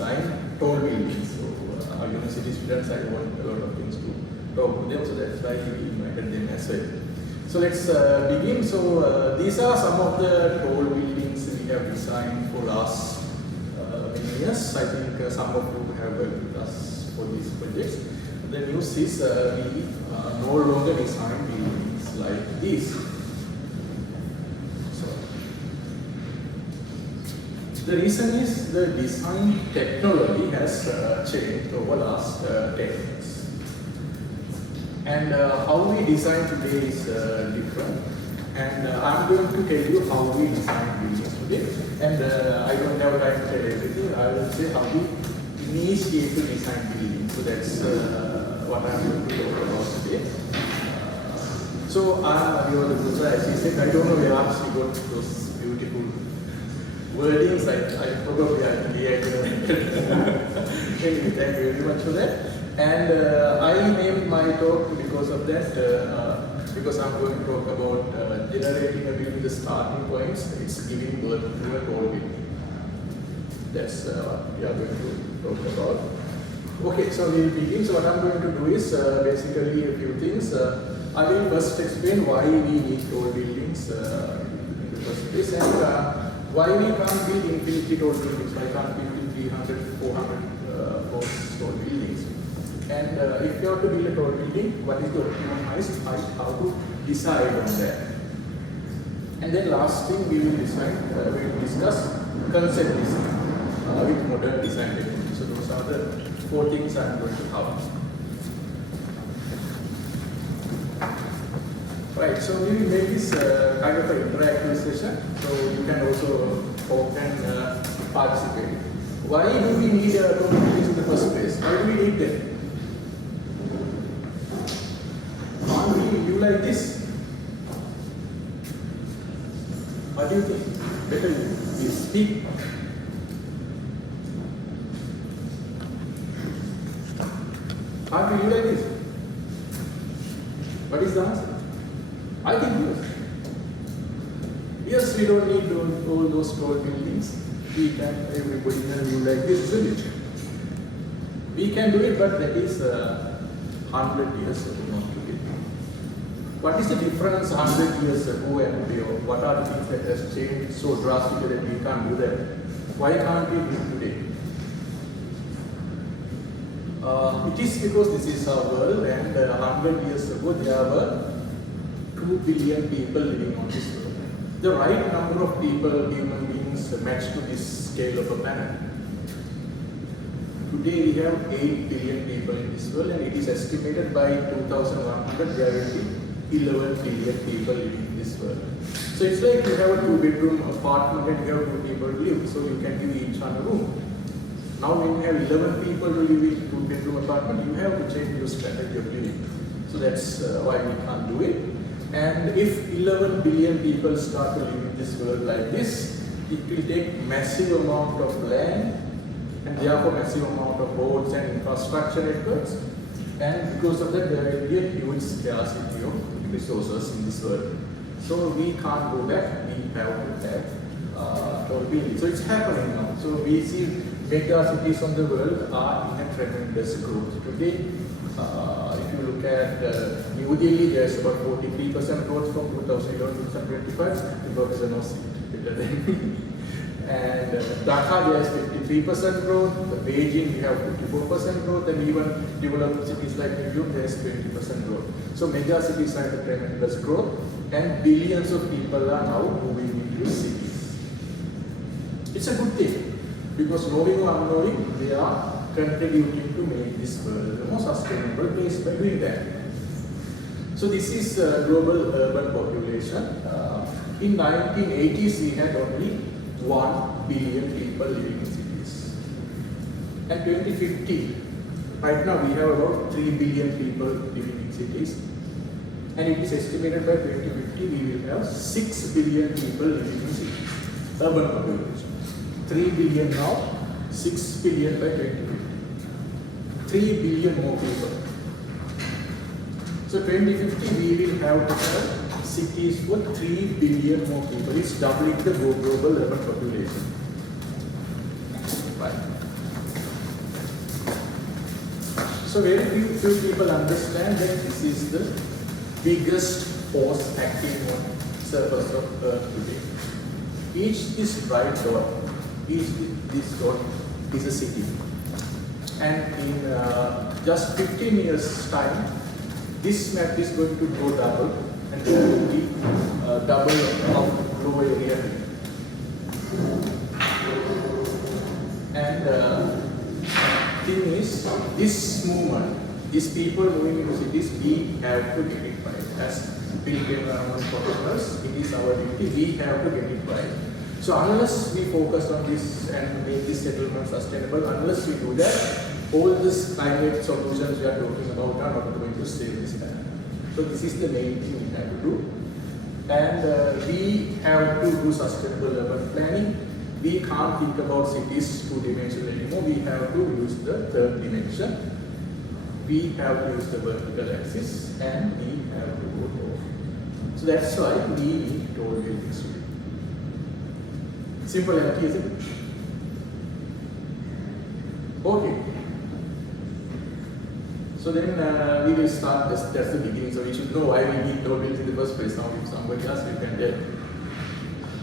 design tall buildings. So our university students, I want a lot of things to talk to them, so that's why we invited them as well. So let's begin. So these are some of the tall buildings we have designed for last many years. I think some of you have worked with us for these projects. The news is we no longer design buildings like this. So the reason is the design technology has changed over the last 10 years. And how we design today is different. And I'm going to tell you how we design buildings today. And I don't have time to tell everything. I will say how we initiate to design buildings. So that's what I'm going to talk about today. So I'm Nirodha, as she said. I don't know where she got those beautiful wordings. I probably have to be Anyway, thank you very much for that. And I named my talk because of that, because I'm going to talk about generating a building, the starting points. It's giving birth to a tall building. That's what we are going to talk about. Okay, so we'll begin. So what I'm going to do is basically a few things. I will first explain why we need tall buildings in the first place, and why we can't build infinity tall buildings. Why can't we build 300, 400 floors tall buildings? And if you have to build a tall building, what is the optimum height, how to decide on that. And then last thing we will discuss concept design with modern design techniques. So those are the 4 things I am going to cover. Right, so we will make this kind of an interactive session, so you can also talk and participate. Why do we need tall buildings in the first place? Why do we need them? You like this? What do you think? Better you speak. Aren't you like this? What is the answer? I think yes. Yes, we don't need all those tall buildings. We can, everybody can do like this, isn't it? We can do it, but that is 100 years ago, not today. What is the difference 100 years ago and today? What are the things that has changed so drastically that we can't do that? Why can't we do it today? It is because this is our world, and 100 years ago there were 2 billion people living on this world. The right number of people, human beings, match to this scale of a planet. Today we have 8 billion people in this world, and it is estimated by 2100 there will be 11 billion people living in this world. So it's like you have a 2-bedroom apartment and you have 2 people to live, so you can give each one a room. Now when you have 11 people to live in a 2-bedroom apartment, you have to change your strategy of living. So that's why we can't do it. And if 11 billion people start to live in this world like this, it will take massive amount of land and therefore massive amount of roads and infrastructure networks. And because of that, there will be a huge scarcity of resources in this world. So we can't go back, we have to have tall buildings. So it's happening now. So we see mega cities on the world are in a tremendous growth. Today, if you look at New Delhi, there's about 43% growth from 2011 to 2025. The professor knows it better than me. And Dhaka, there's 53% growth. Beijing, we have 54% growth, and even developed cities like New York, there's 20% growth. So mega cities have a tremendous growth, and billions of people are now moving into cities. It's a good thing, because knowing or unknowing, they are contributing to make this world a more sustainable place by doing that. So this is global urban population. In 1980s, we had only 1 billion people living in cities. And 2050, right now we have about 3 billion people living in cities. And it is estimated by 2050 we will have 6 billion people living in cities. Urban population. 3 billion now, 6 billion by 2050. 3 billion more people. So 2050 we will have to have cities for 3 billion more people. It's doubling the global urban population. Right. So very few people understand that this is the biggest force acting on surface of Earth today. Each this bright dot, this dot is a city. And in just 15 years time, this map is going to go double, and there will be double of global area. And thing is, this movement, these people moving into cities, we have to get it right. As Philippine professionals, it is our duty, we have to get it right. So unless we focus on this and make this settlement sustainable, unless we do that, all these climate solutions we are talking about are not going to save this planet. So this is the main thing we have to do. And we have to do sustainable urban planning. We can't think about cities two-dimensional anymore. We have to use the third dimension. We have to use the vertical axis, and we have to go forward. So that's why we need tall buildings. Simple and easy. Okay. So then we will start. That's the beginning. So we should know why we need tall buildings in the first place. Now, if somebody asks, we can tell.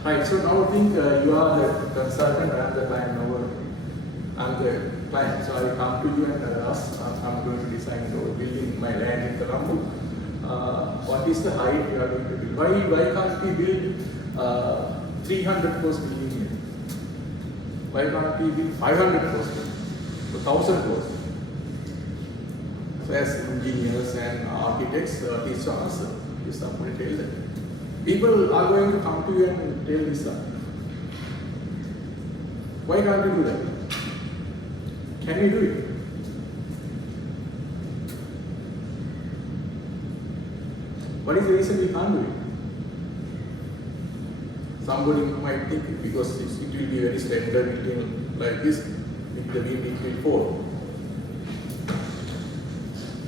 Right, so now I think you are the consultant and the client. I'm the client, so I will come to you and ask, I'm going to design a building my land in Colombo. What is the height you are going to build? Why can't we build 300 crores building here? Why can't we build 500 crores building? 1,000 crores? So as engineers and architects, teach us, if somebody tell them. People are going to come to you and tell this stuff. Why can't you do that? Can we do it? What is the reason we can't do it? Somebody might think because it will be very slender building like this, if the wind it will fall.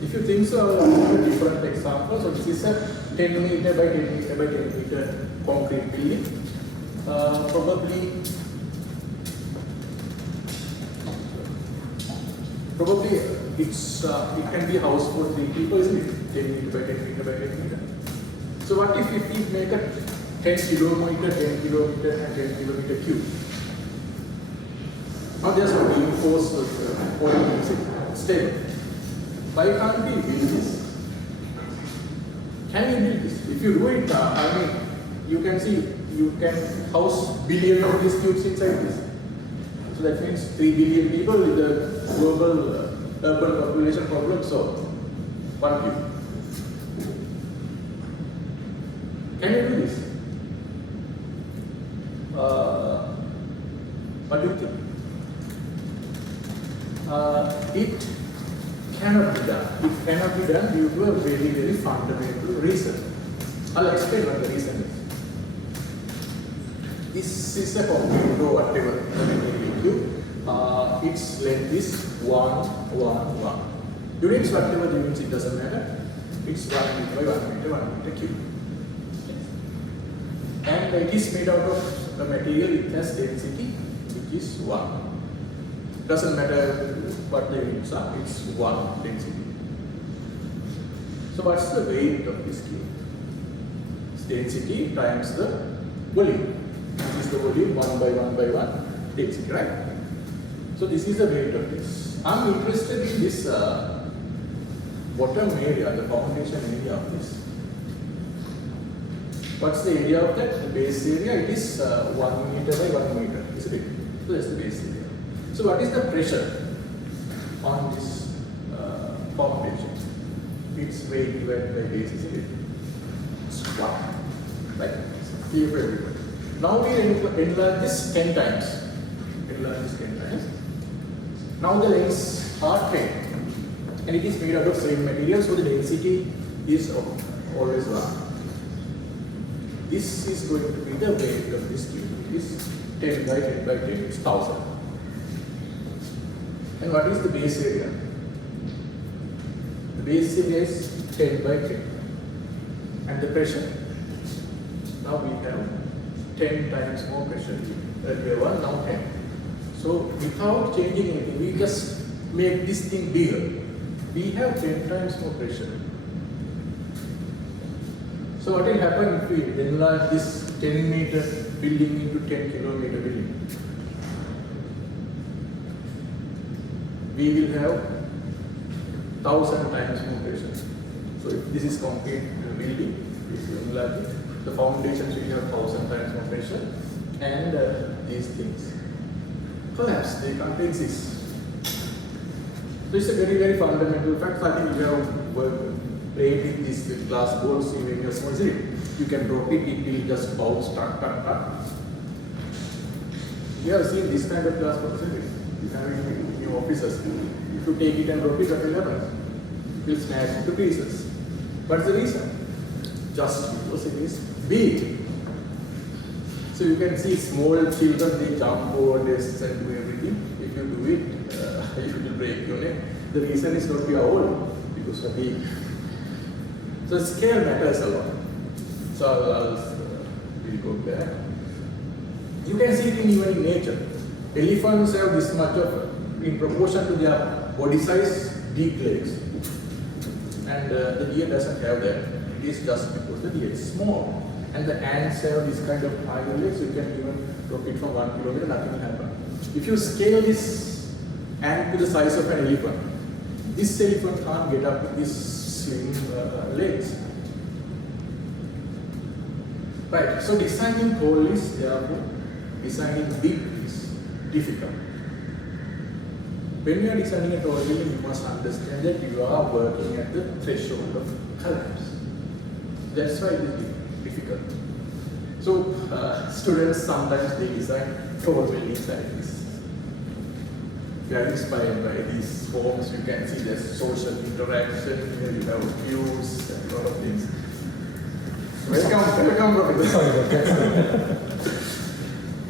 If you think so, a different example. So this is a 10 meter by 10 meter by 10 meter concrete building. Probably it can be a house for 3 people, isn't it? 10 meter by 10 meter by 10 meter. So what if we make a 10 kilometer, 10 kilometer and 10 kilometer cube? Not just for reinforced or stable. Why can't we build this? Can we build this? If you do it, I mean, you can see, you can house billion of these cubes inside this. So that means 3 billion people with the global urban population problem solved. 1 cube. Can you do this? What do you think? It cannot be done. It cannot be done due to a very, very fundamental reason. I'll explain what the reason is. This is a concrete or whatever the material cube. Its length is 1, 1, 1. Units, whatever the units, it doesn't matter. It's 1 meter by 1 meter, 1 meter cube. And it is made out of a material, it has density, which is 1. Doesn't matter what the units are, it's 1 density. So what's the weight of this cube? It's density times the volume. This is the volume 1 by 1 by 1 density, right? So this is the weight of this. I'm interested in this bottom area, the foundation area of this. What's the area of that? The base area, it is 1 meter by 1 meter, isn't it? So that's the base area. So what is the pressure on this foundation? It's weight divided by base, isn't it? It's 1. Right? Clear for everybody. Now we enlarge this 10 times. Enlarge this 10 times. Now the lengths are 10. And it is made out of same material, so the density is always 1. This is going to be the weight of this cube. It is 10 by 10 by 10, it's 1000. And what is the base area? The base area is 10 by 10. And the pressure? Now we have 10 times more pressure. Earlier one, now 10. So without changing anything, we just make this thing bigger. we have 10 times more pressure. So what will happen if we enlarge this 10-meter building into 10-kilometer building? We will have 1,000 times more pressure. So if this is concrete building, if you enlarge it, the foundations will have 1,000 times more pressure, and these things collapse, they can't exist. So it's a very, very fundamental fact. I think you have played with these glass balls in your small city. You can drop it, it will just bounce, tuck, tuck, tuck. You have seen this kind of glass balls, isn't it? You have it in your offices. If you take it and drop it, what will happen? It will smash into pieces. What's the reason? Just because it is big. So you can see small children, they jump over desks and do everything. If you do it, you will break your neck. The reason is not your old, because of big. So scale matters a lot. So we'll go back. You can see it even in nature. Elephants have this much of, in proportion to their body size, deep legs. And the deer doesn't have that. It is just because the deer is small. And the ants have this kind of tiny legs, you can even drop it from 1 kilometer, nothing will happen. If you scale this ant to the size of an elephant, this elephant can't get up with these slim legs. Right, so designing tall is therefore, designing big is difficult. When you are designing a tall building, you must understand that you are working at the threshold of collapse. That's why it is difficult. So students sometimes they design tall buildings like this. They are inspired by these forms. You can see there's social interaction, here you have views and a lot of things. Welcome, Professor.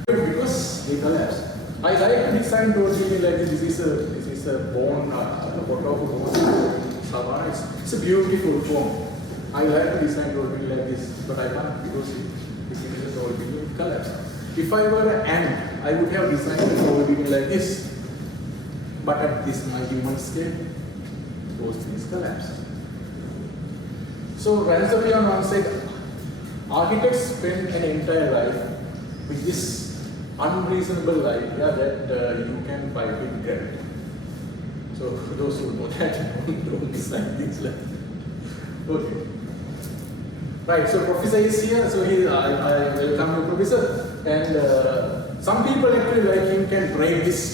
Because they collapse. I like to design tall building like this. This is a bone, photo of a bone savannah. It's a beautiful form. I like to design tall building like this, but I can't because it is a tall building collapse. If I were an ant, I would have designed a tall building like this, but at this my human scale, those things collapse. So Ransopian once said, architects spend an entire life with this unreasonable idea that you can fight with gravity. So for those who know that, don't design things like that. Okay. Right, so Professor is here, so I welcome you, Professor. And some people actually like him can break this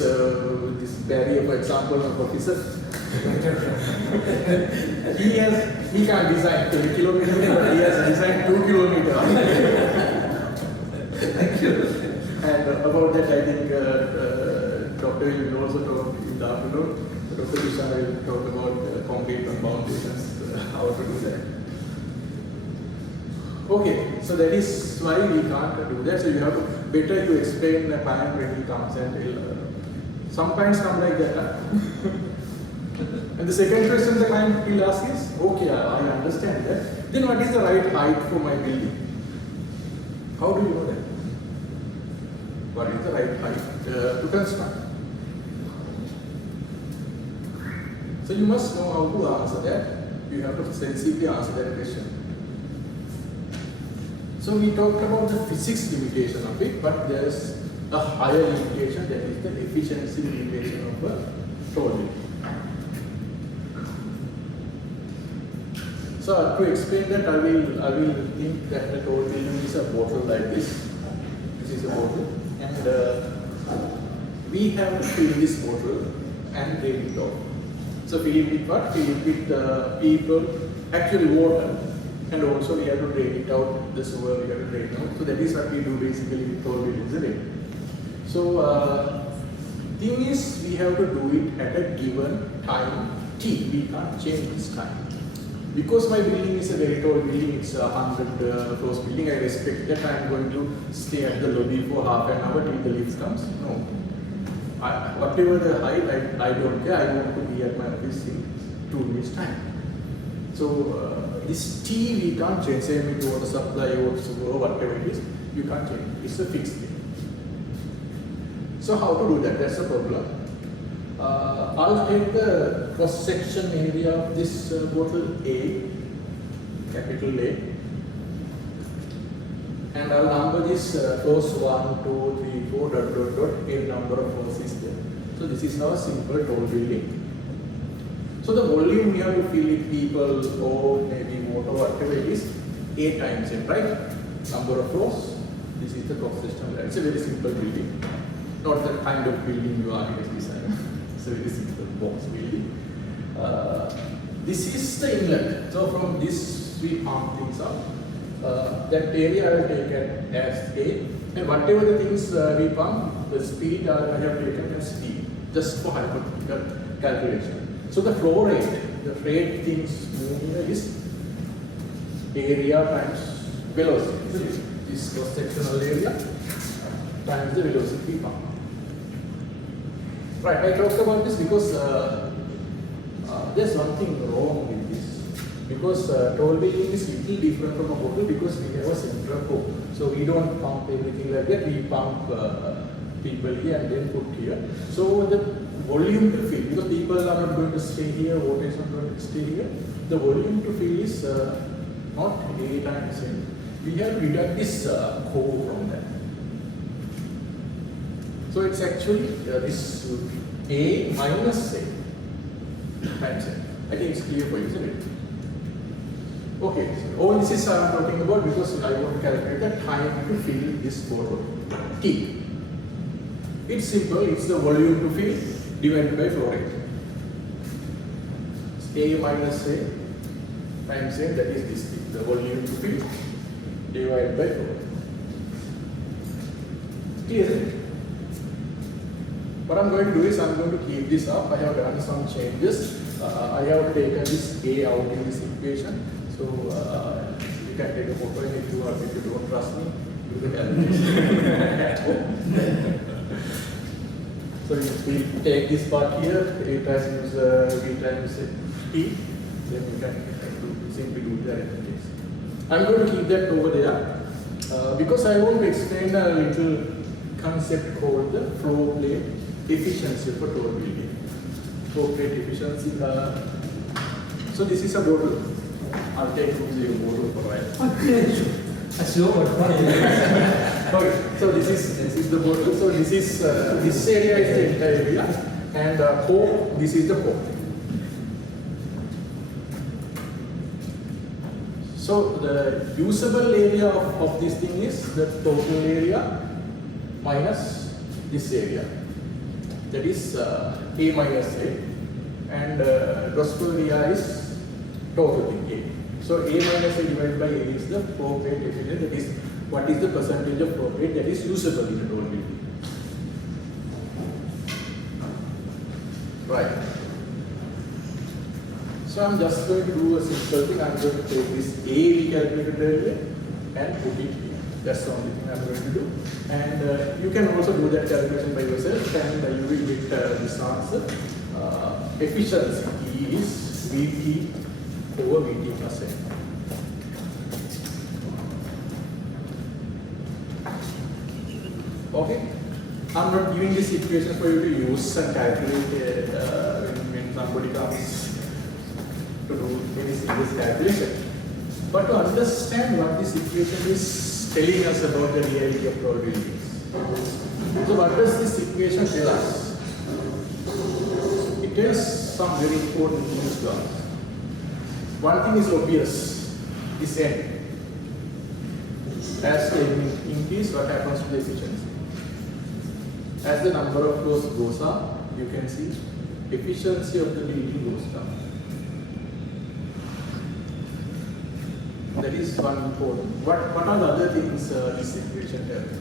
this barrier, for example, of Professor. he can't design 10 kilometers, but he has designed 2 kilometers. Thank you. And about that, I think Dr. will also talk in the afternoon. Dr. Vishal will talk about concrete and foundations, how to do that. Okay, so that is why we can't do that. So you have to better you explain the client when he comes and he'll sometimes come like that. And the second question the client will ask is, okay, I understand that. Then what is the right height for my building? How do you know that? What is the right height to construct? So you must know how to answer that. You have to sensibly answer that question. So we talked about the physics limitation of it, but there is a higher limitation, that is the efficiency limitation of a tall building. So to explain that, I will think that the tall building is a bottle like this. This is a bottle, and we have to fill this bottle and drain it off. So fill it with what? Fill it with people, actually water. And also we have to drain it out, the sewer we have to drain out. So that is what we do basically with tall buildings, isn't it? So thing is, we have to do it at a given time t. We can't change this time. Because my building is a very tall building, it's a 100 floors building, I respect that I am going to stay at the lobby for half an hour till the lift comes. No. Whatever the height, I don't care, I want to be at my office in 2 minutes time. So this T we can't change, same with water supply or whatever it is, you can't change, it's a fixed thing. So how to do that? That's the problem. I'll take the cross-section area of this bottle A, capital A, and I'll number this floors 1, 2, 3, 4, dot, dot, dot, n number of floors is there. So this is our simple tall building. So the volume we have to fill with people or maybe water, whatever it is, A times n, right? Number of floors, this is the cross-section area. It's a very simple building. Not the kind of building you architects design. It's a very simple box building. This is the inlet. So from this we pump things up. That area I have taken as A, and whatever the things we pump, the speed I have taken as T, just for hypothetical calculation. So the flow rate, the rate things move here is area times velocity. This cross-sectional area times the velocity pump. Right, I talked about this because there's one thing wrong with this. Because tall building is little different from a bottle because we have a central core. So we don't pump everything like that, we pump people here and then put here. So the volume to fill, because people are not going to stay here, water is not going to stay here, the volume to fill is not A times N. We have to deduct this core from that. So it's actually this A minus A times N. I think it's clear for you, isn't it? Okay, so all this is I'm talking about because I want to calculate the time to fill this bottle, T. It's simple, it's the volume to fill divided by flow rate. It's A minus A times N, that is this thing, the volume to fill divided by flow rate. Clear, isn't it? What I'm going to do is I'm going to keep this up. I have done some changes. I have taken this A out in this equation. So you can take a photo if you don't trust me, do the calculation at home. So we take this part here, A times B times T, then you can simply do the arithmetic. I'm going to keep that over there because I want to explain a little concept called the flow plate efficiency for tall building. Flow plate efficiency. So this is a bottle. I'll take the bottle for a while. Okay, so this is the bottle. So this is this area is the entire area, and core, this is the core. So the usable area of this thing is the total area minus this area. That is A minus A, and gross per area is total thing A. So A minus A divided by A is the flow plate efficiency. That is what is the percentage of flow plate that is usable in a tall building. Right. So I'm just going to do a simple thing. I'm going to take this A we calculated earlier and put it here. That's the only thing I'm going to do. And you can also do that calculation by yourself, and you will get this answer. Efficiency E is VT over VT plus N. Okay? I'm not giving this equation for you to use and calculate when somebody comes to do any serious calculation. But to understand what this equation is telling us about the reality of tall buildings. So what does this equation tell us? It tells some very important things to us. One thing is obvious, this N. As the N increase, what happens to the efficiency? As the number of floors goes up, you can see efficiency of the building goes down. That is one important. What are the other things this equation tells?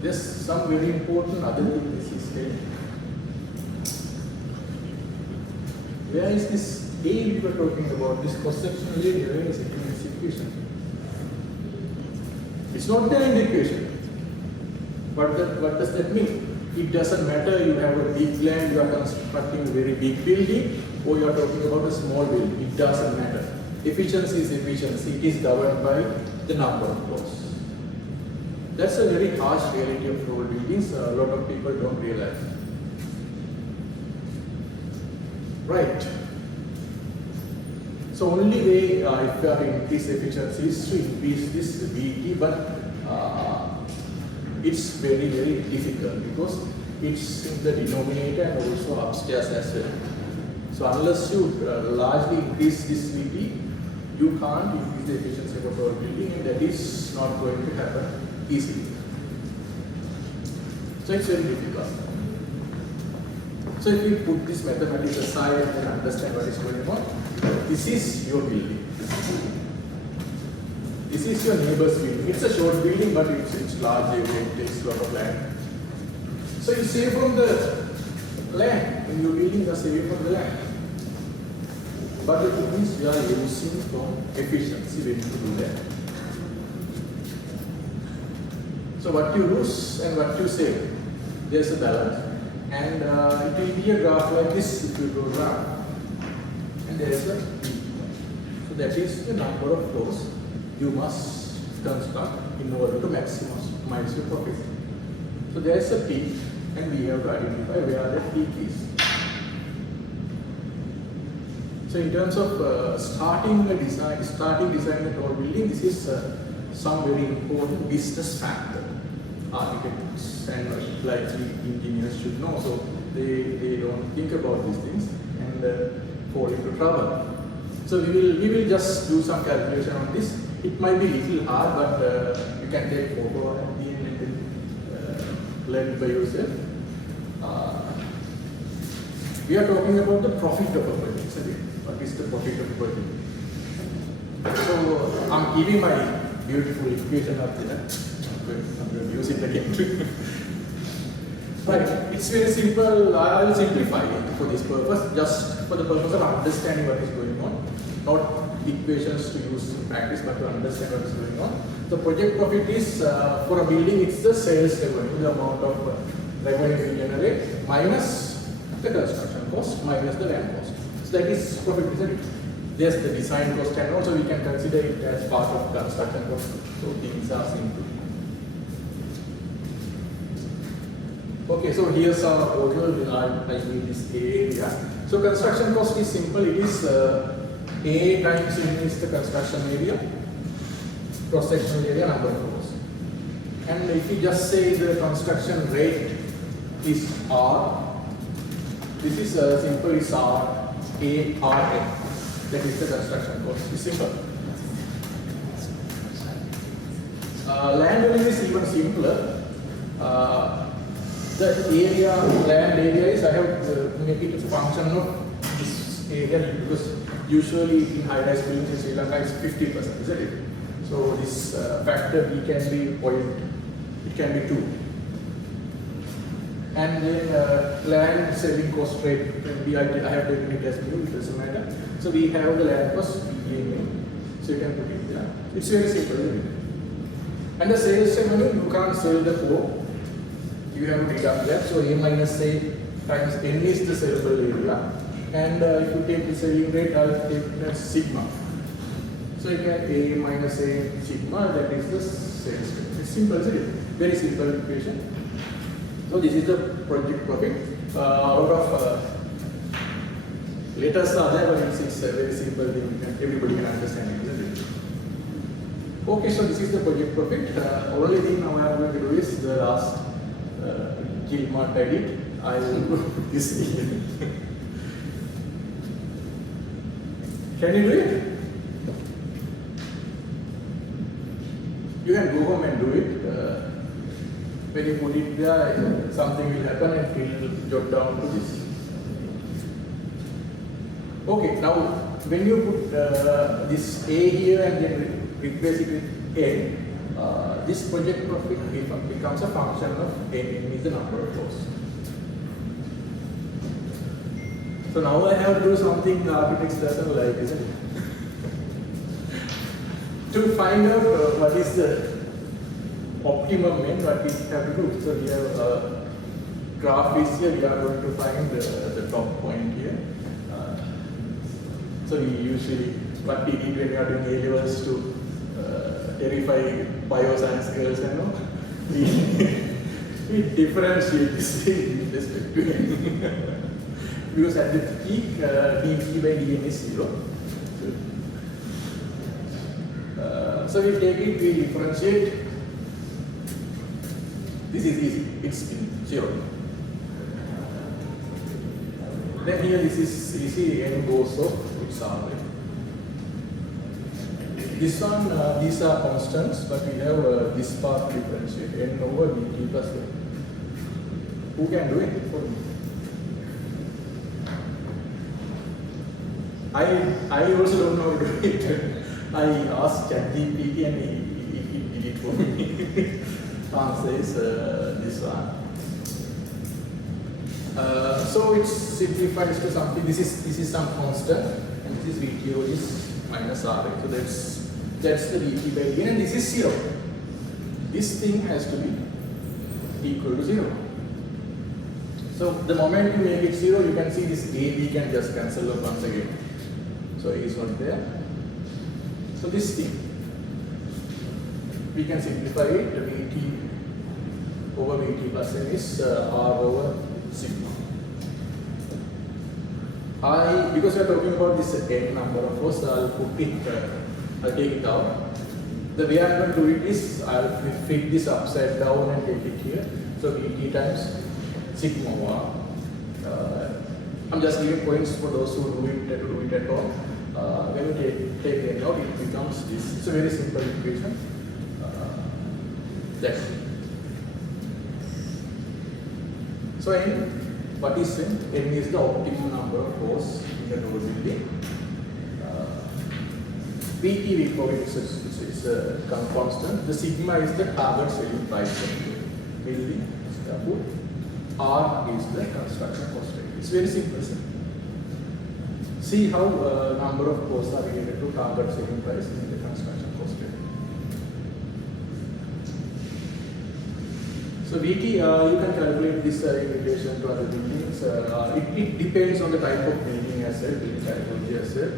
There's some very important other things this is telling. Where is this A we were talking about, this cross-sectional area, where is it in this equation? It's not there in the equation. What does that mean? It doesn't matter you have a big land, you are constructing a very big building, or you are talking about a small building. It doesn't matter. Efficiency is efficiency. It is governed by the number of floors. That's a very harsh reality of tall buildings. A lot of people don't realize. Right. So only way if you have to increase efficiency is to increase this VT, but it's very difficult because it's in the denominator and also upstairs as well. So unless you largely increase this VT, you can't increase the efficiency of a whole building, and that is not going to happen easily. So it's very difficult. So if you put this mathematics aside and then understand what is going on, this is your building. This is your neighbor's building. It's a short building, but it's large area, it takes a lot of land. So you save from the land, when you're building, you save from the land. But the thing is, you are using from efficiency when you do that. So what you lose and what you save, there's a balance. And it will be a graph like this if you go around. And there is a P. So that is the number of floors you must construct in order to maximize your profit. So there is a peak, and we have to identify where the peak is. So in terms of starting designing a tall building, this is some very important business factor. Architects and likely engineers should know, so they don't think about these things and fall into trouble. So we will just do some calculation on this. It might be a little hard, but you can take photo at the end and then learn it by yourself. We are talking about the profit of a project. What is the profit of a project? So I'm giving my beautiful equation up there. I'm going to use it again. Right, it's very simple. I will simplify it for this purpose, just for the purpose of understanding what is going on. Not equations to use in practice, but to understand what is going on. The project profit is, for a building, it's the sales revenue, the amount of revenue we generate, minus the construction cost, minus the land cost. So that is profit, isn't it? There's the design cost, and also we can consider it as part of construction cost. So things are simple. Okay, so here's our model. I mean this area. So construction cost is simple. It is A times N is the construction area, cross-sectional area, number of floors. And if you just say the construction rate is R, this is simple, is R, A, R, N. That is the construction cost. It's simple. Land value is even simpler. The area, land area is, I have to make it a function of this area, because usually in high-rise buildings in Sri Lanka it's 50%, isn't it? So this factor B can be it can be 2. And then land selling cost rate can be, I have taken it as mu, it doesn't matter. So we have the land cost mu, so you can put it there. It's very simple, isn't it? And the sales revenue, you can't sell the floor. You have to deduct that. So A minus A times N is the sellable area. And if you take the selling rate, I'll take that sigma. So you can A minus A sigma, that is the sales rate. It's simple, isn't it? Very simple equation. So this is the project profit. Out of letters are there, but it's a very simple thing. Everybody can understand it, isn't it? Okay, so this is the project profit. Only thing now I am going to do is the last Gilmart edit. I will put this in. Can you do it? You can go home and do it. When you put it there, something will happen and it will jot down to this. Okay, now when you put this A here and then replace it with N, this project profit becomes a function of N is the number of floors. So now I have to do something the architects doesn't like, isn't it? To find out what is the optimum mean, what we have to do. So we have a graph is here, we are going to find the top point here. So we usually, what we did when we are doing A-levels to verify bioscience girls and all, we differentiate this thing with respect to because at the peak, dt by dn is 0. So we take it, we differentiate. This is easy, it's 0. Then here this is easy, n goes off, it's R. This one, these are constants, but we have this part differentiate, n over dt plus n. Who can do it for me? I also don't know how to do it. I asked ChatGPT and he did it for me. Answer is this one. So it simplifies to something. This is some constant, and this is VTO is minus R. So that's the dt by dn, and this is 0. This thing has to be equal to 0. So the moment you make it 0, you can see this AB can just cancel off once again. So A is not there. So this thing, we can simplify it. Vt over Vt plus n is R over sigma. Because we are talking about this n number, of course, I'll take it out. The way I'm going to do it is, I'll fit this upside down and take it here. So Vt times sigma R. I'm just giving points for those who do it at home. When you take it out, it becomes this. It's a very simple equation. That's it. So n, what is n? N is the optimum number of pores in the whole building. Vt we call it, it's a constant. The sigma is the target selling price of the building. R is the construction cost rate. It's very simple. See how number of pores are related to target selling price in the construction cost rate. So Vt, you can calculate this in relation to other buildings. It depends on the type of building as well, building typology as well,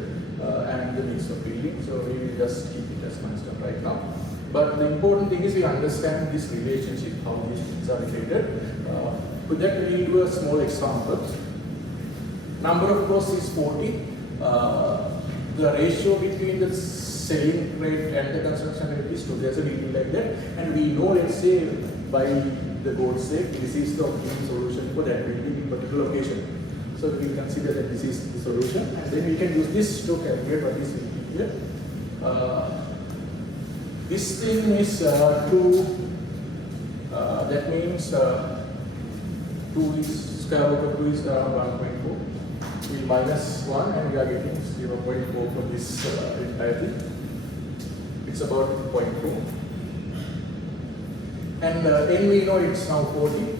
and the mix of buildings. So we will just keep it as constant right now. But the important thing is we understand this relationship, how these things are related. With that, we will do a small example. Number of pores is 40. The ratio between the selling rate and the construction rate is 2. There's a meeting like that. And we know, let's say, by the God's sake, this is the optimum solution for that building in particular location. So we consider that this is the solution. And then we can use this to calculate what is here. This thing is 2. That means 2 is square root of 2 is around 1.4. We minus 1 and we are getting 0.4 for this entire thing. It's about 0.4. And n we know it's now 40.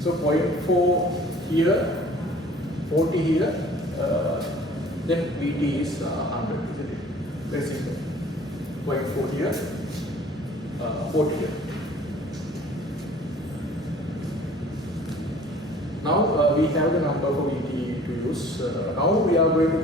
So 0.4 here, 40 here, then Vt is 100, isn't it? Very simple. 0.4 here, 40 here. Now we have the number for Vt to use. Now we are going to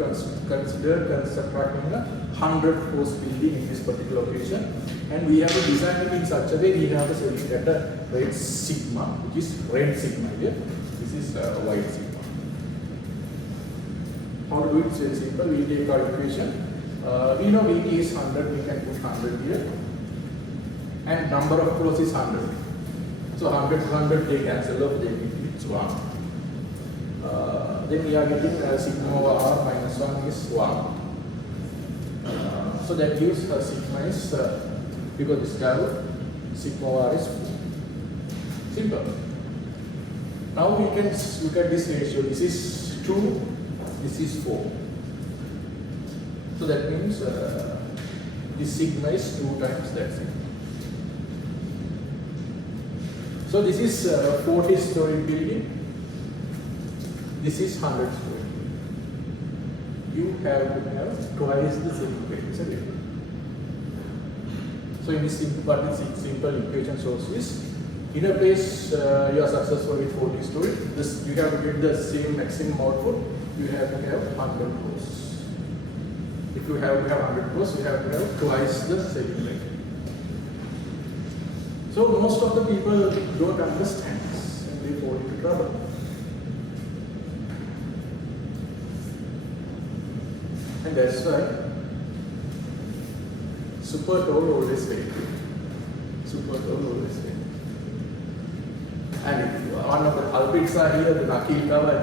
consider constructing a 100 pores building in this particular location, and we have to design it in such a way we have a selling at a red sigma, which is red sigma here. This is white sigma. How to do it? It's very simple. We take our equation. We know Vt is 100. We can put 100 here, and number of pores is 100. So 100 to 100 they cancel off. It's 1. Then we are getting sigma over r minus 1 is 1. So that gives sigma is, because this curve, sigma over r is 4. Simple. Now we can look at this ratio. This is 2, this is 4. So that means this sigma is 2 times that sigma. So this is 40-story building. This is 100 story. You have to have twice the selling rate, isn't it? So in this simple equation shows is, in a place you are successful with 40 story, you have to get the same maximum output, you have to have 100 crores. If you have to have 100 crores, you have to have twice the selling rate. So most of the people don't understand this and they fall into trouble. that's why super tall always very quick. Super tall always very quick. And one of the culprits are here, the Nakil cover,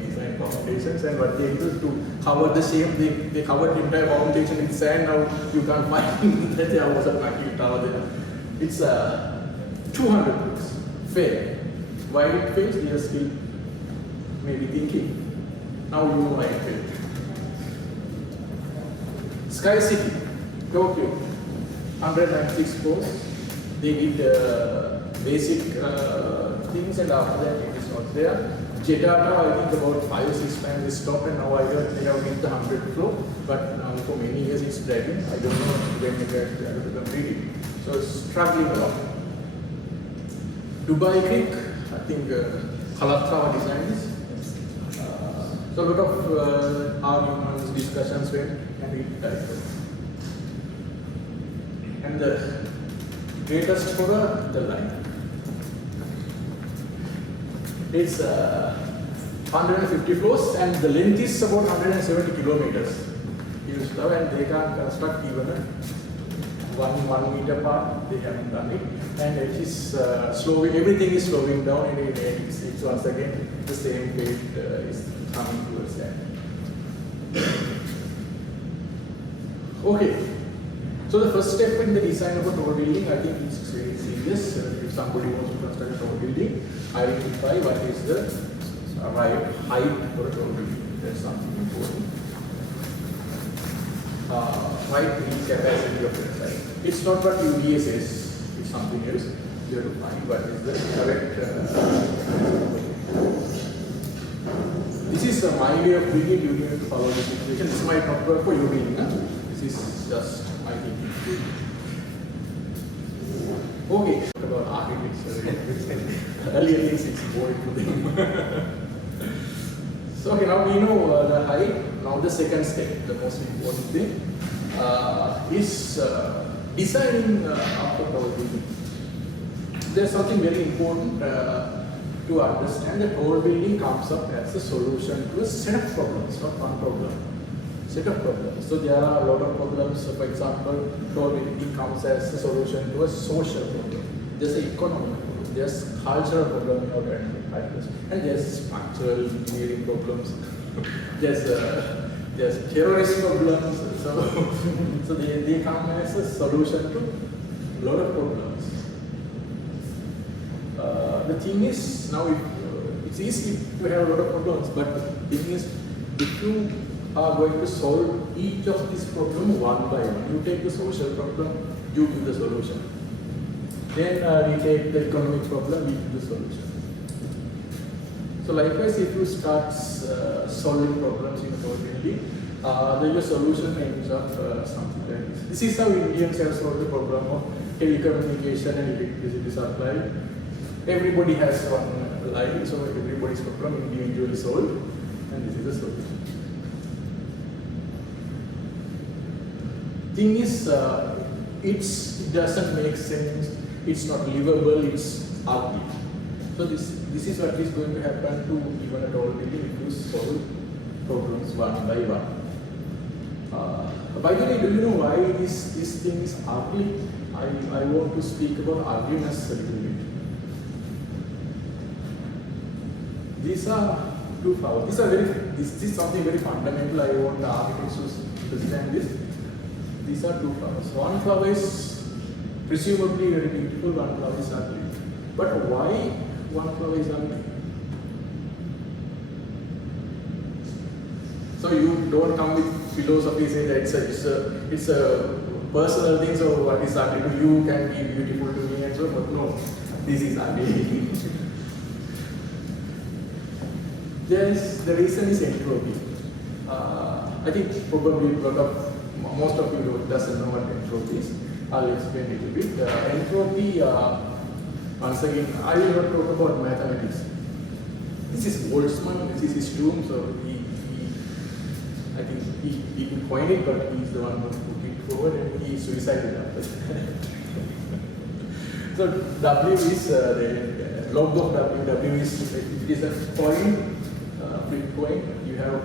design foundations, and what they do to cover the shape, they covered the entire foundation in sand. Now you can't find that there was a Nakil tower there. It's 200 bricks. Fail. Why it fails? We are still maybe thinking. Now you know why it failed. Sky City, Tokyo, 196 floors. They did basic things, and after that it is not there. Jeddah, I think about 5 or 6 times they stopped, and now I heard they have hit the 100th floor. But for many years it's dragging. I don't know when they get to complete it. So it's struggling a lot. Dubai Creek, I think Kalatrawa designed this. So a lot of arguments, discussions went, and it died. And the greatest horror, the line. It's 150 floors, and the length is about 170 kilometers. And they can't construct even a 1 meter part. They haven't done it, and it is slowing. Everything is slowing down, and it's once again the same fate is coming towards that. Okay. So the first step in the design of a tall building, I think it's very serious. If somebody wants to construct a tall building, identify what is the right height for a tall building. That's something important. Right building capacity of the site. It's not what UDA says, it's something else. You have to find what is the correct. This is my way of bringing you to follow this equation. This might not work for your building. This is just my thinking. Okay, about architecture. Earlier things it's boring to them. So okay, now we know the height. Now the second step, the most important thing, is designing after tall building. There's something very important to understand that tall building comes up as a solution to a set of problems, not one problem. Set of problems. So there are a lot of problems. So for example, tall building comes as a solution to a social problem. There's an economic problem. There's cultural problem in our country, and there's structural engineering problems. there's terrorist problems. So they come as a solution to a lot of problems. The thing is, now it's easy to have a lot of problems, but the thing is, if you are going to solve each of these problems one by one, you take the social problem, you give the solution. Then we take the economic problem, we give the solution. So likewise, if you start solving problems in a building, then your solution ends up something like this. This is how Indians have solved the problem of telecommunication and electricity supply. Everybody has one line, so everybody's problem individually solved, and this is the solution. Thing is, it doesn't make sense. It's not livable. It's ugly. So this is what is going to happen to even a tall building if you solve problems one by one. By the way, do you know why this thing is ugly? I want to speak about ugliness a little bit. These are two flowers. This is something very fundamental. I want the architects to understand this. These are two flowers. One flower is presumably very beautiful, one flower is ugly. But why one flower is ugly? So you don't come with philosophy saying that it's a personal thing, so what is ugly to you can be beautiful to me and so on. But no, this is ugly. The reason is entropy. I think probably most of you doesn't know what entropy is. I'll explain a little bit. Entropy, once again, I will not talk about mathematics. This is Boltzmann, this is his tomb, so I think he coined it, but he's the one who put it forward and he suicided after that. So W is the log of W. W is, it is a coin, flip coin. You have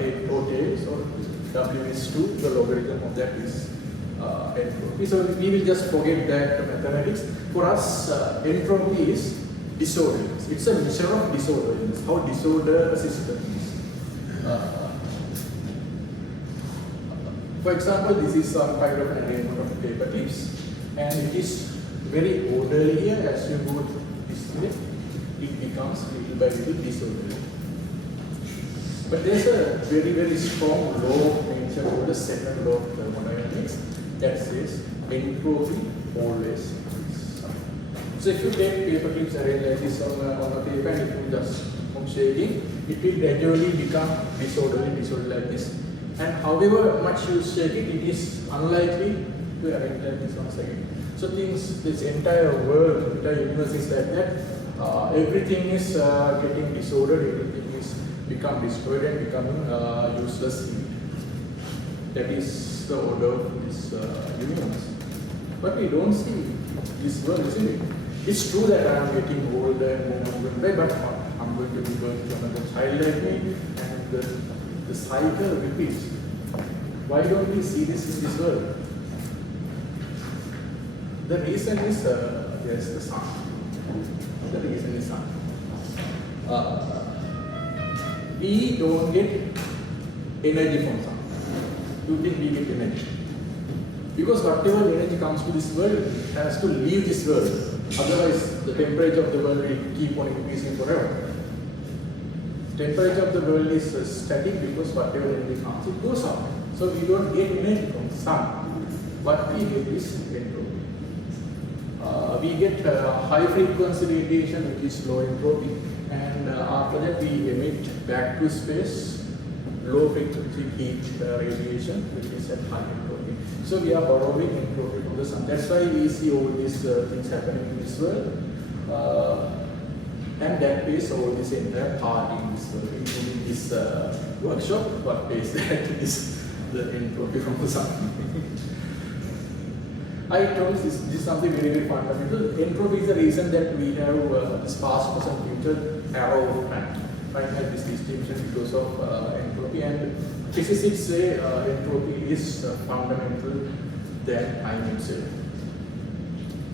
head or tail, so W is 2, the logarithm of that is entropy. So we will just forget that mathematics. For us, entropy is disorderliness. It's a measure of disorderliness, how disordered a system is. For example, this is some kind of an arrangement of paper clips, and it is very orderly here. As you go this way, it becomes little by little disorderly. But there's a very strong law of nature called the second law of thermodynamics that says entropy always increases. So if you take paper clips arranged like this on a paper and if you just shaking, it will gradually become disorderly like this. And however much you shake it, it is unlikely to arrange like this once again. So things, this entire world, entire universe is like that. Everything is getting disordered, everything is become destroyed and becoming useless. That is the order of this universe. But we don't see this world, isn't it? It's true that I am getting older and more going by, but I'm going to be going to another child like me, and the cycle repeats. Why don't we see this in this world? The reason is, yes, the sun. The reason is sun. We don't get energy from sun. You think we get energy? Because whatever energy comes to this world has to leave this world. Otherwise, the temperature of the world will keep on increasing forever. Temperature of the world is static because whatever energy comes, it goes up. So we don't get energy from sun. What we get is entropy. We get high frequency radiation, which is low entropy, and after that we emit back to space low frequency heat radiation, which is at high entropy. So we are borrowing entropy from the sun. That's why we see all these things happening in this world. And that pays all this entire party in this world, including this workshop. What pays that is the entropy from the sun. I told this is something very fundamental. Entropy is the reason that we have this past, present, future arrow of time. I have this distinction because of entropy, and physicists say entropy is fundamental than time itself.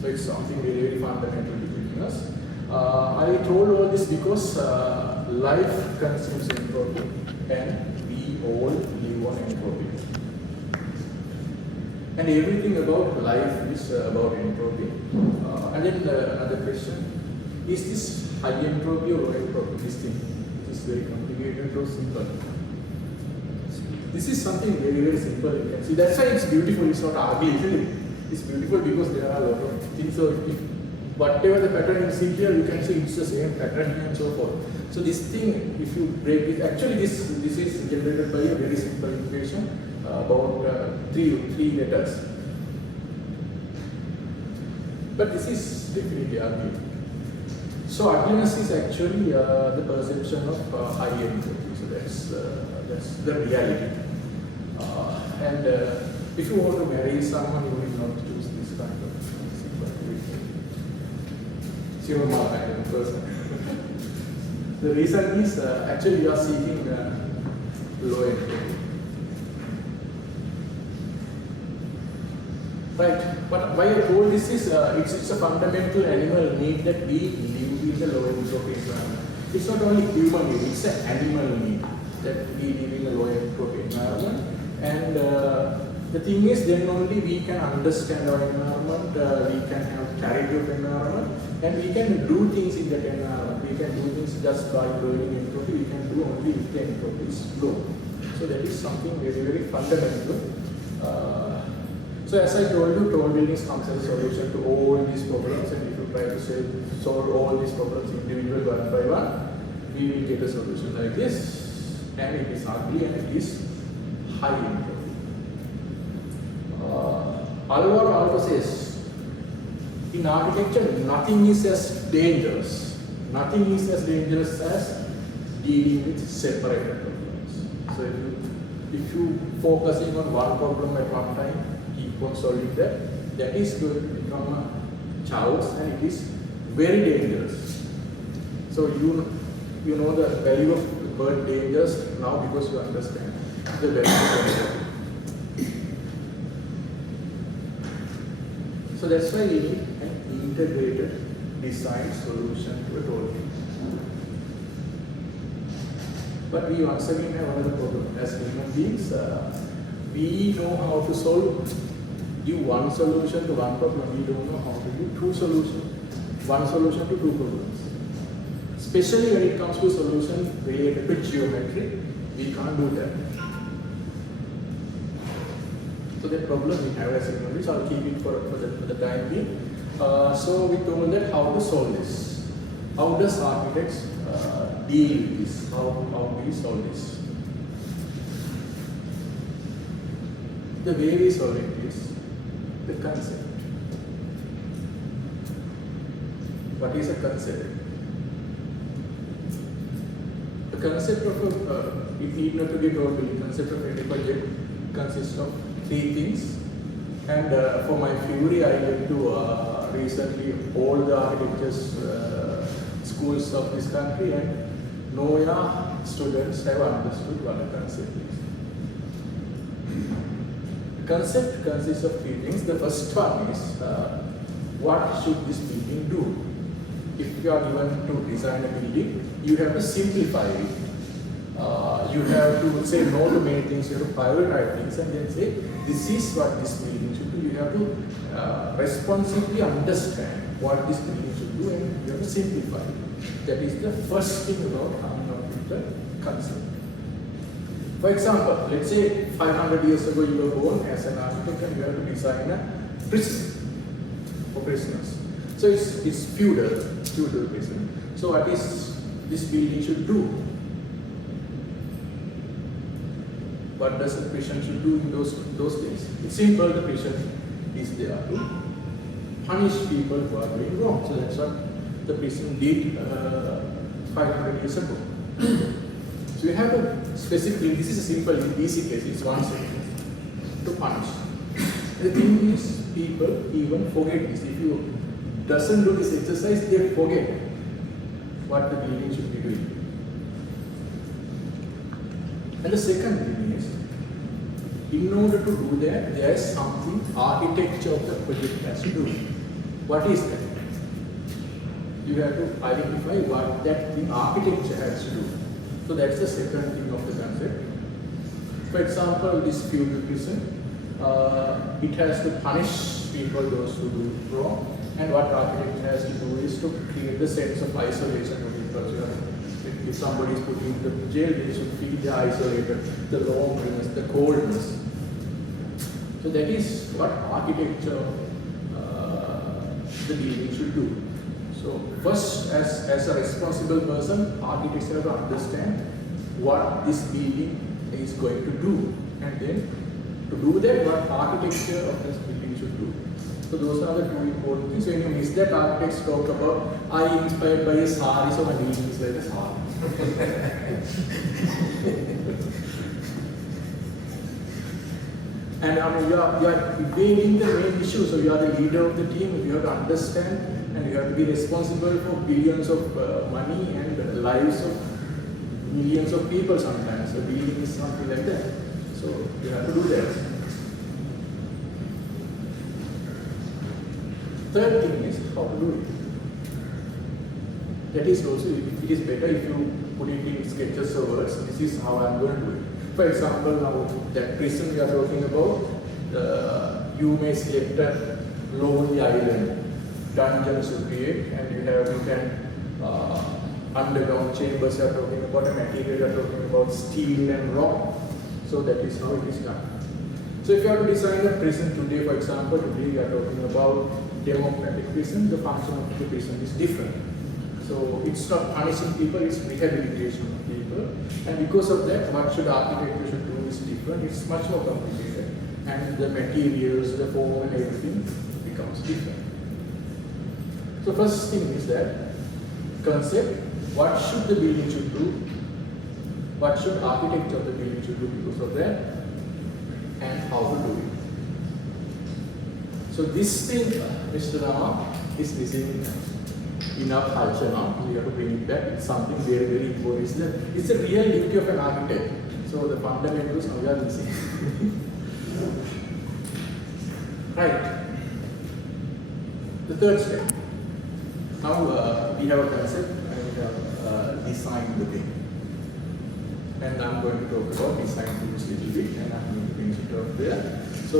So it's something very fundamental between us. I told all this because life consumes entropy and we all live on entropy. And everything about life is about entropy. And then another question, is this high entropy or low entropy? This thing is very complicated or simple. This is something very simple, you can see. That's why it's beautiful, it's not ugly, isn't it? It's beautiful because there are a lot of things. So if whatever the pattern you see here, you can see it's the same pattern and so forth. So this thing, if you break it, actually this is generated by a very simple equation about three letters. But this is definitely ugly. So ugliness is actually the perception of high entropy. So that's the reality. And if you want to marry someone, you will not choose this kind of simple kind of person. The reason is actually you are seeking low entropy. Right, but why I told this is it's a fundamental animal need that we live in the low entropy environment. It's not only human need, it's an animal need that we live in a low entropy environment. And the thing is, then only we can understand our environment, we can have clarity of environment, and we can do things in that environment. We can do things just by growing entropy, we can do only if the entropy is low. So that is something very fundamental. So as I told you, tall buildings comes as a solution to all these problems, and if you try to solve all these problems individually one by one, we will get a solution like this, and it is ugly and it is high entropy. Alvar Aalto says, in architecture, nothing is as dangerous. Nothing is as dangerous as dealing with separated problems. So if you focusing on one problem at one time, keep on solving that is going to become a chaos, and it is very dangerous. So you know the value of the word dangerous now because you understand. the benefit. So that's why we need an integrated design solution to it all. But we once again have another problem. As human beings, we know how to give one solution to one problem. We don't know how to give two solutions, one solution to two problems. Especially when it comes to solution related to geometry, we can't do that. So the problem we have as human beings, I'll keep it for the time being. So we told that how to solve this. How does architects deal with this? How do we solve this? The way we solve it is the concept. What is a concept? The concept of it need not to get overly. The concept of any project consists of three things. And for my theory, I went to recently all the architecture schools of this country, and Noya students have understood what a concept is. Concept consists of three things. The first one is what should this building do? If you are given to design a building, you have to simplify it. You have to say no to many things, you have to prioritize things, and then say this is what this building should do. You have to responsibly understand what this building should do, and you have to simplify it. That is the first thing about coming up with the concept. For example, let's say 500 years ago you were born as an architect and you have to design a prison for prisoners. So it's feudal prison. So what is this building should do? What does a prison should do in those days? It's simple. The prison is there to punish people who are doing wrong. So that's what the prison did 500 years ago. So you have to specifically, this is a simple, easy case, it's one sentence, to punish. The thing is, people even forget this. If you doesn't do this exercise, they forget what the building should be doing. And the second thing is, in order to do that, there is something architecture of the project has to do. What is that? You have to identify what that thing architecture has to do. So that's the second thing of the concept. For example, this feudal prison, it has to punish people, those who do wrong. And what architecture has to do is to create the sense of isolation of people. If somebody is put into jail, they should feel the isolated, the loneliness, the coldness. So that is what architecture the building should do. So first, as a responsible person, architects have to understand what this building is going to do, and then to do that, what architecture of this building should do. So those are the two important things. So when you miss that, architects talk about, I inspired by a sari, so my building is like a sari. And you are evading the main issue. So you are the leader of the team. You have to understand, and you have to be responsible for billions of money and lives of millions of people sometimes. So building is something like that. So you have to do that. Third thing is how to do it. That is also, it is better if you put it in sketches or words. This is how I am going to do it. For example, now that prison we are talking about, you may select a lonely island, dungeons to create, and you can underground chambers you are talking about, a material you are talking about, steel and rock. So that is how it is done. So if you have to design a prison today, for example, today we are talking about democratic prison, the function of the prison is different. So it's not punishing people, it's rehabilitation of people. And because of that, what should architecture should do is different. It's much more complicated. And the materials, the form and everything becomes different. So first thing is that concept, what should the building should do? What should architecture of the building should do because of that? And how to do it. So this thing, Mr. Rama, is missing in our culture now. We have to bring it back. It's something very, very important. It's the real duty of an architect. So the fundamentals now we are missing. Right. The third step. Now we have a concept and we have designed the thing. And I'm going to talk about design tools a little bit, and I'm going to finish it off there. So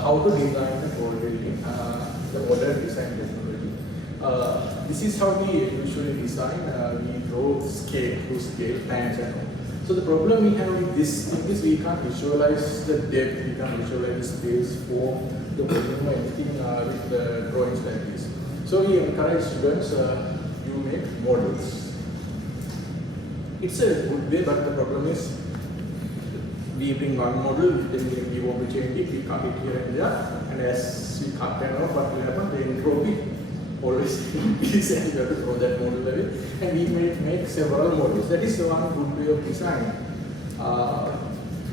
how to design a tall building, the modern design technology. This is how we usually design. We draw scale plans and all. So the problem we have with this thing is we can't visualize the depth, we can't visualize the space, form, the volume, or anything with the drawings like this. So we encourage students, you make models. It's a good way, but the problem is we bring one model, then we want to change it, we cut it here and there, and as we cut and off, what will happen? The entropy always increases, and you have to throw that model away. And we make several models. That is one good way of design.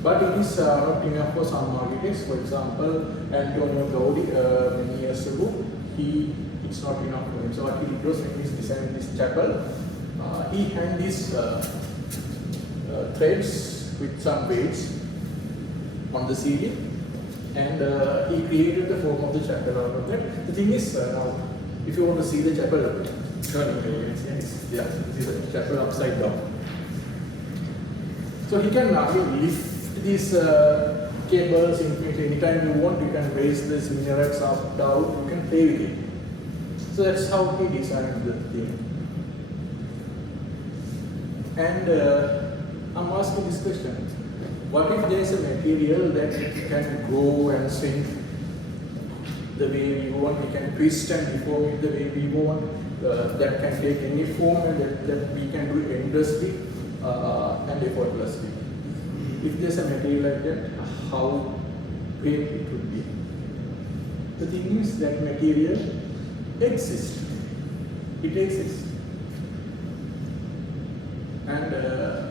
But it is not enough for some architects. For example, Antonio Gaudi, many years ago, it's not enough for him. So what he did was, when he designed this chapel, he had these threads with some weights on the ceiling, and he created the form of the chapel out of that. The thing is, now, if you want to see the chapel, see the chapel upside down. So he can lift these cables infinitely. Anytime you want, you can raise this minarets up, down, you can play with it. So that's how he designed the thing. And I'm asking this question: what if there is a material that can grow and shrink the way we want? We can twist and deform it the way we want. That can take any form, and that we can do it endlessly and effortlessly. If there's a material like that, how great it would be. The thing is that material exists. It exists. And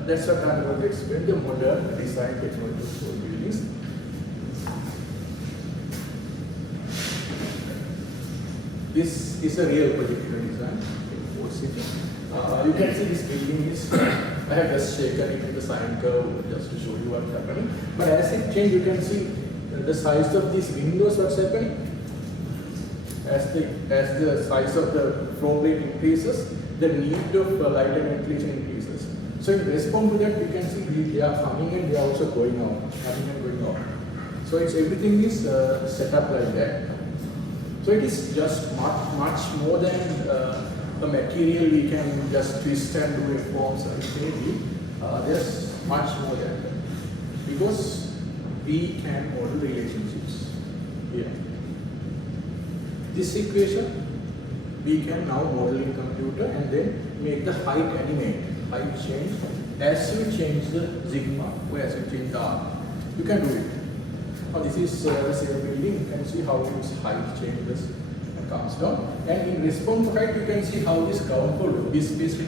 that's what I'm going to explain, the modern design technology for buildings. This is a real particular design in Fort City. You can see this building is, I have just shaken it in the sine curve just to show you what's happening. But as it changes, you can see the size of these windows, what's happening. As the size of the floor plate increases, the need of light and ventilation increases. So in response to that, you can see they are coming and they are also going out, coming and going out. So everything is set up like that. So it is just much more than a material we can just twist and do forms infinitely. There's much more than that, because we can model relationships here. This equation we can now model in computer and then make the height animate, height change as you change the sigma or as you change the r. You can do it. Now this is the same building. You can see how its height changes and comes down. And in response to height, you can see how this ground floor is based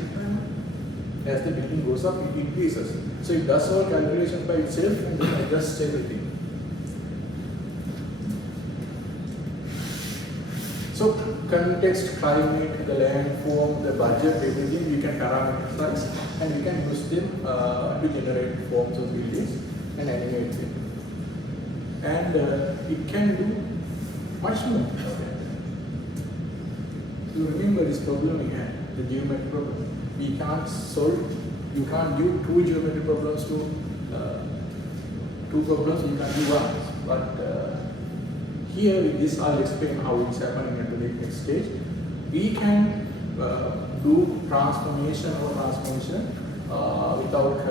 as the building goes up, it increases. So it does all calculations by itself and then adjusts everything. So context, climate, the landform, the budget, everything we can parameterize, and we can use them to generate forms of buildings and animate them. And it can do much more. So remember this problem we had, the geometry problem. We can't solve, you can't do two geometry problems to two problems, you can do one. But here with this, I'll explain how it's happening at the next stage. We can do transformation without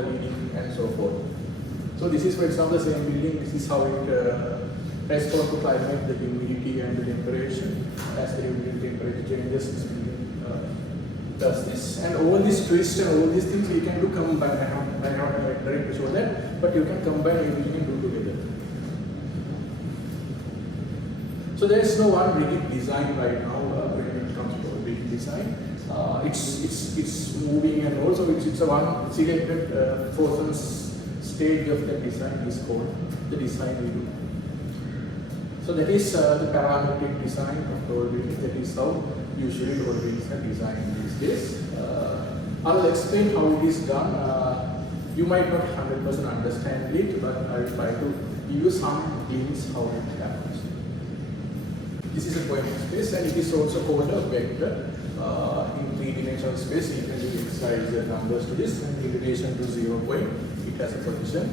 leading and so forth. So this is, for example, the same building. This is how it responds to climate, the humidity and the temperature. As the humidity and temperature changes, this building does this. And all these twists and all these things we can do combine. I have not ready to show that, but you can combine everything and do together. So there is no one rigid design right now when it comes to building design. It's moving, and also it's a one selected frozen stage of the design is called the design we do. So that is the parametric design of tall buildings. That is how usually tall buildings are designed these days. I'll explain how it is done You might not 100% understand it, but I will try to give you some glimpse how it happens. This is a point space, and it is also called a vector. In three-dimensional space, you can do exercise numbers to this, and in relation to 0 point, it has a position.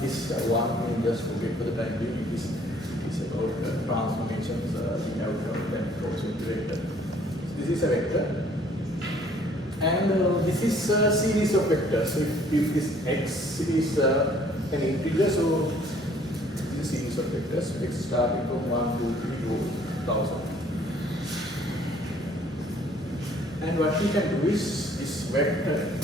This one, just forget for the time being, it is about transformations. We have that also integrated. This is a vector, and this is a series of vectors. So if this x is an integer, so this is a series of vectors, x starting from 1, 2, 3 to 1000. And what we can do is this vector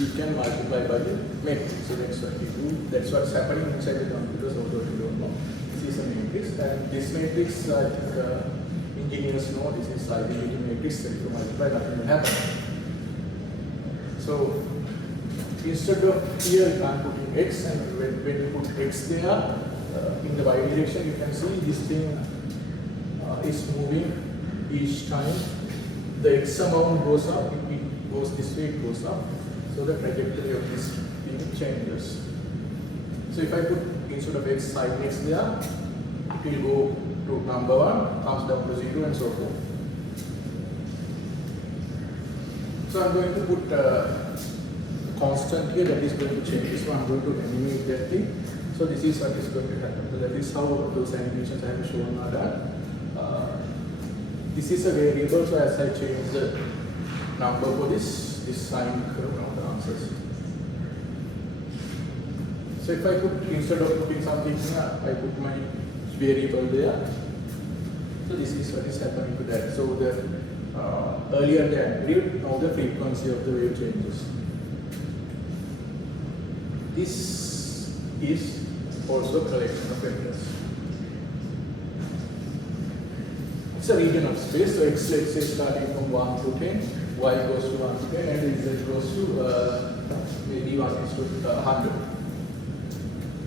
we can multiply by the matrix. So that's what we do. That's what's happening inside the computers, although you don't know. This is a matrix, and this matrix, engineers know this is identity matrix. So if you multiply, nothing will happen. So instead of here, you can put in x, and when you put x there in the y direction, you can see this thing is moving each time. The x amount goes up, if it goes this way, it goes up. So the trajectory of this thing changes. So if I put instead of x sine x there, it will go to number 1, comes down to 0, and so forth. So I'm going to put a constant here that is going to change. So I'm going to animate that thing. So this is what is going to happen. So that is how those animations I have shown are done. This is a variable, so as I change the number for this sine curve, now the answers. So if I put, instead of putting something here, I put my variable there. So this is what is happening to that. So the earlier the amplitude, now the frequency of the wave changes. This is also a collection of vectors. It's a region of space, so x, let's say, starting from 1 to 10, y goes to 1 to 10, and z goes to maybe 1 is to 100.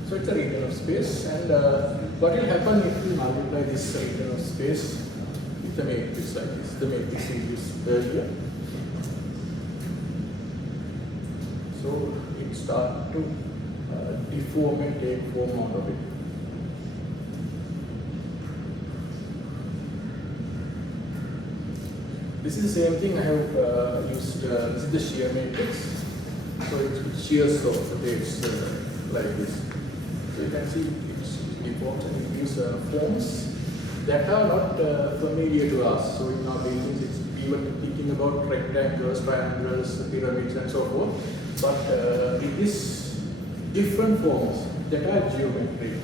So it's a region of space, and what will happen if we multiply this region of space with a matrix like this? The matrix we used earlier. So it starts to deform and take form out of it. This is the same thing I have used. This is the shear matrix. So it shears off, so it's like this. So you can see it's deformed and it gives forms that are not familiar to us. So in our buildings, it's even thinking about rectangles, triangles, pyramids, and so forth. But it is different forms that are geometric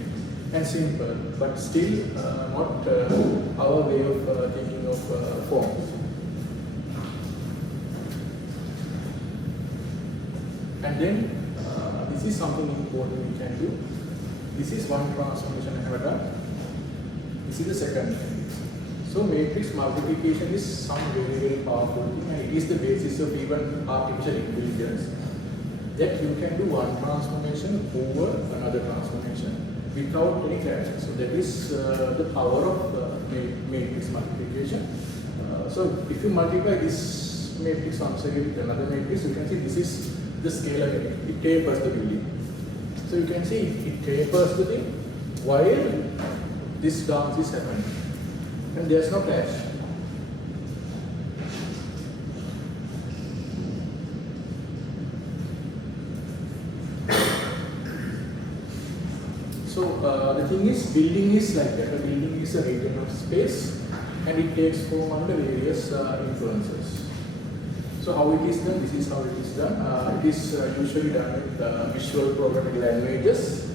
and simple, but still not our way of thinking of forms. And then this is something important we can do. This is one transformation I have done. This is the second matrix. So matrix multiplication is some very, very powerful thing, and it is the basis of even artificial intelligence. That you can do one transformation over another transformation without any clash. So that is the power of matrix multiplication. So if you multiply this matrix once again with another matrix, you can see this is the scalar effect. It tapers the building. So you can see it tapers the thing while this dance is happening, and there's no clash. So the thing is, building is like that. A building is a region of space, and it takes form under various influences. So how it is done? This is how it is done. It is usually done with visual programming languages.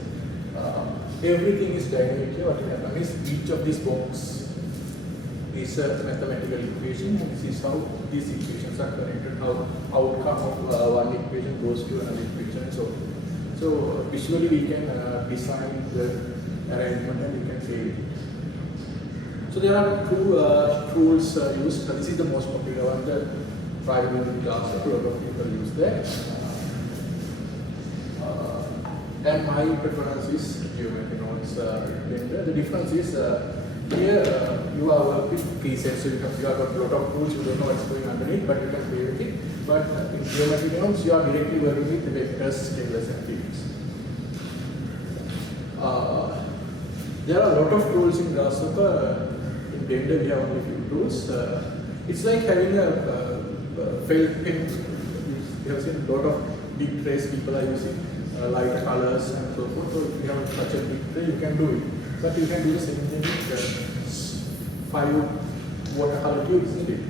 Everything is dynamic here. What will happen is each of these boxes is a mathematical equation, and this is how these equations are connected. How outcome of one equation goes to another equation, and so on. So visually we can design the arrangement, and we can create it. So there are two tools used. This is the most popular one. The private class, a lot of people use that. And my preference is geometry. It's the difference is Here you are working with presets, so you have got a lot of tools, you don't know what's going underneath, but you can play with it. But in geometry terms, you are directly working with the vectors, scalars and fields. There are a lot of tools in Grasshopper. In Blender, we have only a few tools. It's like having a felt pen. You have seen a lot of big trays people are using, lighter colors and so forth. So if you have such a big tray, you can do it. But you can do the same thing with 5 watercolor tubes, isn't it?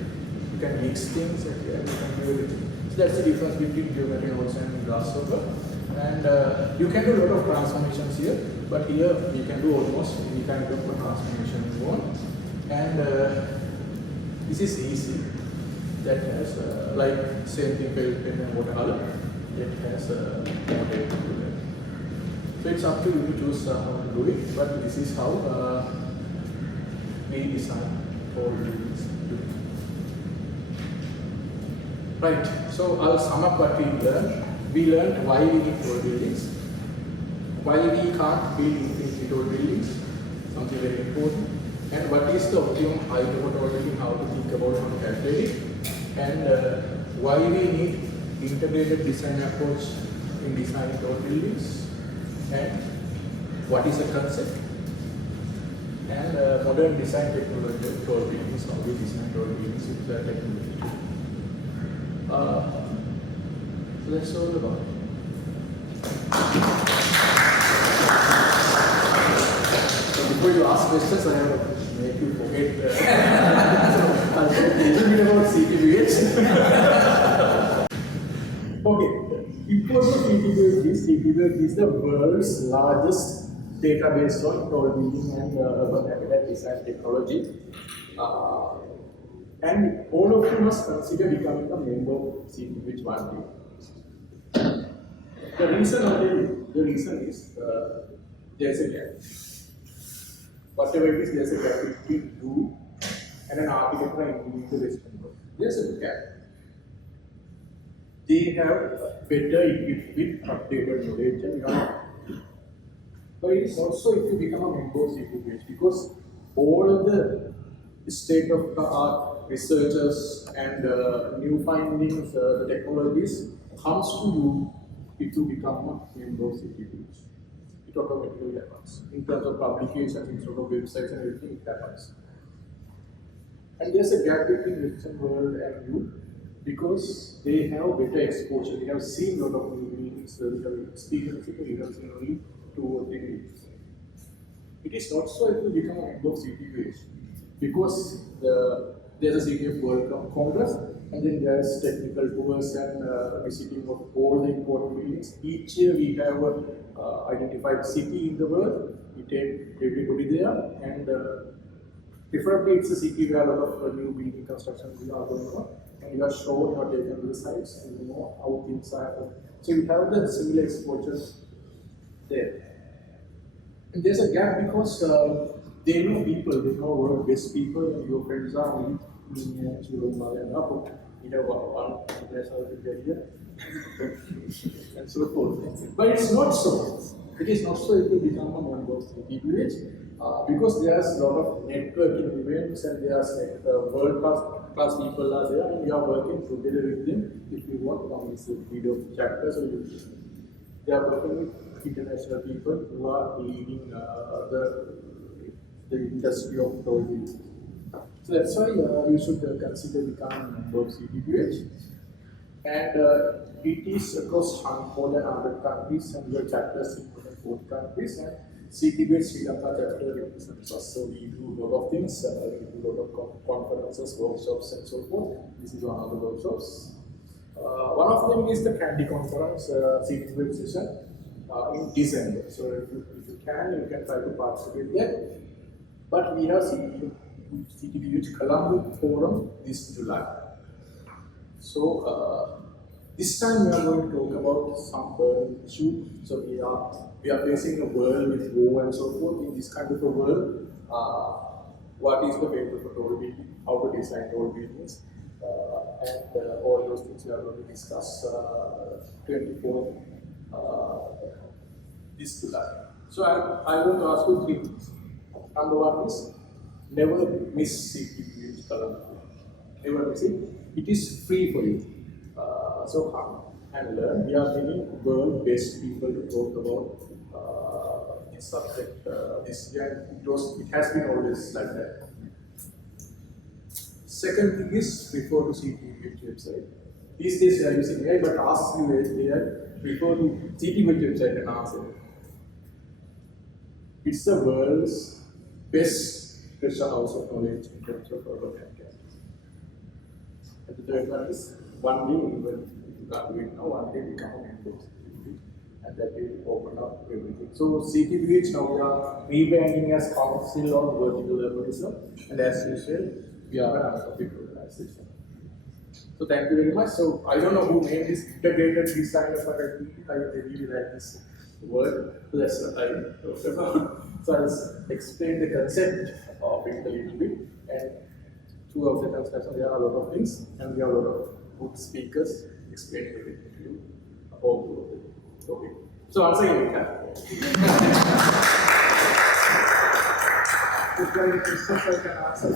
You can mix things and you can do everything. So that's the difference between geometry nodes and Grasshopper. And you can do a lot of transformations here, but here we can do almost any kind of transformation you want. And this is easy. That has like same thing, felt pen and watercolor. It has a model to do that. So it's up to you to choose how to do it, but this is how we design all these. Right, so I'll sum up what we learned. We learned why we need tall buildings, why we can't build infinitely tall buildings, something very important, and what is the optimum height of a tall building, how to think about how to calculate it, and why we need integrated design approach in designing tall buildings, and what is a concept, and modern design technology of tall buildings, how we design tall buildings with the technology. So that's all about it. So before you ask questions, I have to make you forget. I'll talk a little bit about CTBH. Okay, because of CTBH is the world's largest database on tall building and urban habitat design technology. And all of you must consider becoming a member of CTBH one day. The reason is there's a gap. Whatever it is, there's a gap between you and an architect in the Western world. There's a gap. They have better equipped with updated knowledge and but it is also if you become a member of CTBH, because all of the state of the art researchers and new findings, the technologies comes to you if you become a member of CTBH. It automatically happens. In terms of publications, in terms of websites and everything, it happens. And there's a gap between the Western world and you because they have better exposure. They have seen a lot of new buildings, they have experienced it, they have seen only 2 or 3 buildings. It is not so if you become a member of CTBH because there's a CTF World Congress and then there's technical tours and visiting of all the important buildings. Each year we have identified city in the world, we take everybody there and preferably it's a city where a lot of new building construction are going on and you are shown, you are taken to the sites and you know how things are happening. So you have the similar exposures there. And there's a gap because they know people, they know world best people, and your friends are only Nirodha and Archt. You have one international here and so forth. But it's not so. It is not so if you become a member of CTBH because there's a lot of networking events and there's world class people are there and you are working together with them. If you want, one is a video chapter, so they are working with international people who are leading the industry of tall buildings. So that's why you should consider becoming a member of CTBH. And it is across more than 100 countries and your chapters in more than 40 countries. And CTBH Sri Lanka chapter represents us. So we do a lot of things, we do a lot of conferences, workshops, and so forth. This is one of the workshops. One of them is the Candy Conference, CTBH session in December. So if you can try to participate there. But we have CTBH Colombo Forum this July. So this time we are going to talk about some burning issue. So we are facing a world with war and so forth. In this kind of a world, what is the fate of a tall building? How to design tall buildings? And all those things we are going to discuss 24th this July. So I want to ask you 3 things. Number 1 is Never miss CTPH Colombo. Never miss it. It is free for you. So come and learn. We are bringing world best people to talk about this subject this year. It has been always like that. Second thing is refer to CTPH website. These days we are using AI, but ask you AI, refer to CTPH website and ask it. It's the world's best treasure house of knowledge in terms of urban healthcare. And the third one is one day, even if you can't do it now, one day we come and do it. And that will open up everything. So CTPH now we are rebranding as Council on Vertical Urbanism, and as usual, we are a non-profit organization. So thank you very much. So I don't know who made this integrated design of our activity. I really like this word. So that's what I talked about. So I'll explain the concept of it a little bit. And throughout the discussion, there are a lot of things, and we have a lot of good speakers explaining everything to you all through it. Okay. So once again, if there is questions, I can answer.